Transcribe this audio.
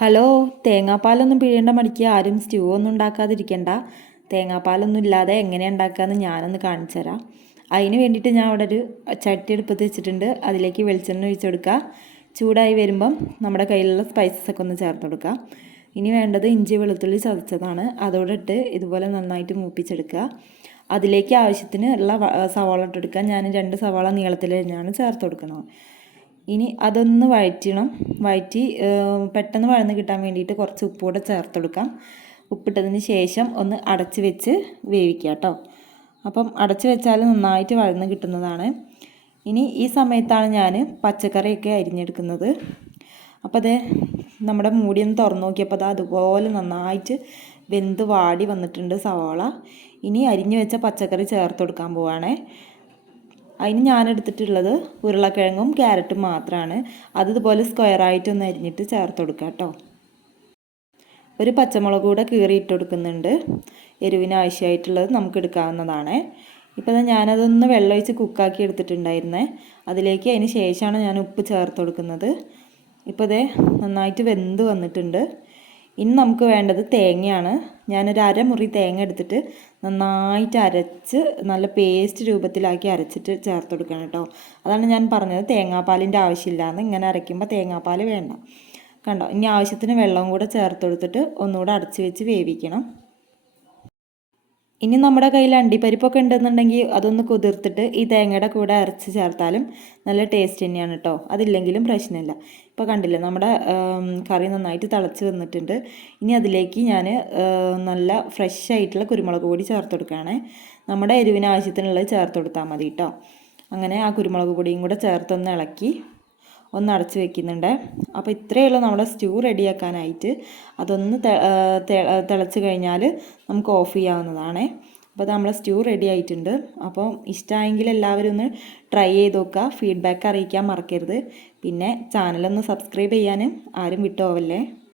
Hello, തേങ്ങാപ്പാലൊന്നും പിഴിയേണ്ട മടിക്ക് ആരും stew ഒന്നും ഉണ്ടാക്കാതിരിക്കണ്ട. തേങ്ങാപ്പാലൊന്നും ഇല്ലാതെ എങ്ങനെ ഉണ്ടാക്കാമെന്ന് ഞാനൊന്ന് കാണിച്ചു തരാം. അതിന് വേണ്ടിയിട്ട് ഞാൻ അവിടെ ഒരു ചട്ടി അടുപ്പത്ത് വെച്ചിട്ടുണ്ട്. അതിലേക്ക് വെളിച്ചെണ്ണ ഒഴിച്ച് കൊടുക്കുക. ചൂടായി വരുമ്പം നമ്മുടെ കയ്യിലുള്ള സ്പൈസസ് ഒക്കെ ഒന്ന് ചേർത്ത് കൊടുക്കുക. ഇനി വേണ്ടത് ഇഞ്ചി വെളുത്തുള്ളി ചതച്ചതാണ്. അതോടെ ഇട്ട് ഇതുപോലെ നന്നായിട്ട് മൂപ്പിച്ചെടുക്കുക. അതിലേക്ക് ആവശ്യത്തിന് ഉള്ള സവാള ഇട്ടെടുക്കുക. ഞാൻ 2 സവാള നീളത്തിൽ തന്നെയാണ് ചേർത്ത് കൊടുക്കുന്നത്. ഇനി അതൊന്ന് വഴറ്റി പെട്ടെന്ന് വഴന്ന് കിട്ടാൻ വേണ്ടിയിട്ട് കുറച്ച് ഉപ്പ് കൂടെ ചേർത്ത് കൊടുക്കാം. ഉപ്പിട്ടതിന് ശേഷം ഒന്ന് അടച്ച് വെച്ച് വേവിക്കുക കേട്ടോ. അപ്പം അടച്ച് വെച്ചാൽ നന്നായിട്ട് വഴന്ന് കിട്ടുന്നതാണ്. ഇനി ഈ സമയത്താണ് ഞാൻ പച്ചക്കറിയൊക്കെ അരിഞ്ഞെടുക്കുന്നത്. അപ്പോൾ അതേ നമ്മുടെ മൂടിയൊന്ന് തുറന്ന് നോക്കിയപ്പോൾ അത് അതുപോലെ നന്നായിട്ട് വെന്ത് വാടി വന്നിട്ടുണ്ട് സവാള. ഇനി അരിഞ്ഞു വെച്ച പച്ചക്കറി ചേർത്ത് കൊടുക്കാൻ പോവാണേ. അതിന് ഞാൻ എടുത്തിട്ടുള്ളത് ഉരുളക്കിഴങ്ങും ക്യാരറ്റും മാത്രമാണ്. അത് ഇതുപോലെ സ്ക്വയറായിട്ടൊന്ന് അരിഞ്ഞിട്ട് ചേർത്ത് കൊടുക്കുക കേട്ടോ. ഒരു പച്ചമുളക് കൂടെ കീറിയിട്ട് കൊടുക്കുന്നുണ്ട്. എരിവിന് ആവശ്യമായിട്ടുള്ളത് നമുക്ക് എടുക്കാവുന്നതാണ്. ഇപ്പോൾ ഞാനതൊന്ന് വെള്ളമൊഴിച്ച് കുക്കാക്കി എടുത്തിട്ടുണ്ടായിരുന്നേ. അതിലേക്ക് അതിന് ശേഷമാണ് ഞാൻ ഉപ്പ് ചേർത്ത് കൊടുക്കുന്നത്. ഇപ്പോൾ നന്നായിട്ട് വെന്ത് വന്നിട്ടുണ്ട്. ഇനി നമുക്ക് വേണ്ടത് തേങ്ങയാണ്. ഞാനൊരു അരമുറി തേങ്ങ എടുത്തിട്ട് നന്നായിട്ട് അരച്ച് നല്ല പേസ്റ്റ് രൂപത്തിലാക്കി അരച്ചിട്ട് ചേർത്ത് കൊടുക്കണം കേട്ടോ. അതാണ് ഞാൻ പറഞ്ഞത് തേങ്ങാപ്പാലിൻ്റെ ആവശ്യമില്ലാന്ന്. ഇങ്ങനെ അരയ്ക്കുമ്പോൾ തേങ്ങാപ്പാൽ വേണ്ട. കണ്ടോ, ഇനി ആവശ്യത്തിന് വെള്ളം കൂടെ ചേർത്ത് കൊടുത്തിട്ട് ഒന്നുകൂടെ അടച്ച് വെച്ച് വേവിക്കണം. ഇനി നമ്മുടെ കയ്യിൽ അണ്ടിപ്പരിപ്പൊക്കെ ഉണ്ടെന്നുണ്ടെങ്കിൽ അതൊന്ന് കുതിർത്തിട്ട് ഈ തേങ്ങയുടെ കൂടെ അരച്ച് ചേർത്താലും നല്ല ടേസ്റ്റ് തന്നെയാണ് കേട്ടോ. അതില്ലെങ്കിലും പ്രശ്നമില്ല. ഇപ്പോൾ കണ്ടില്ലേ, നമ്മുടെ കറി നന്നായിട്ട് തിളച്ച് വന്നിട്ടുണ്ട്. ഇനി അതിലേക്ക് ഞാൻ നല്ല ഫ്രഷ് ആയിട്ടുള്ള കുരുമുളക് പൊടി ചേർത്ത് കൊടുക്കുകയാണ്. നമ്മുടെ എരിവിന് ആവശ്യത്തിനുള്ളത് ചേർത്ത് കൊടുത്താൽ മതി കേട്ടോ. അങ്ങനെ ആ കുരുമുളക് പൊടിയും കൂടെ ചേർത്തൊന്ന് ഇളക്കി ഒന്ന് അടച്ച് വെക്കുന്നുണ്ട്. അപ്പോൾ ഇത്രയേ ഉള്ളൂ നമ്മുടെ സ്റ്റൂ റെഡിയാക്കാനായിട്ട്. അതൊന്ന് തിളച്ച് കഴിഞ്ഞാൽ നമുക്ക് ഓഫ് ചെയ്യാവുന്നതാണ്. അപ്പോൾ നമ്മളെ സ്റ്റൂ റെഡി ആയിട്ടുണ്ട്. അപ്പോൾ ഇഷ്ടമായെങ്കിൽ എല്ലാവരും ഒന്ന് ട്രൈ ചെയ്ത് നോക്കുക. ഫീഡ്ബാക്ക് അറിയിക്കാൻ മറക്കരുത്. പിന്നെ ചാനലൊന്ന് സബ്സ്ക്രൈബ് ചെയ്യാനും ആരും വിട്ടുപോവല്ലേ.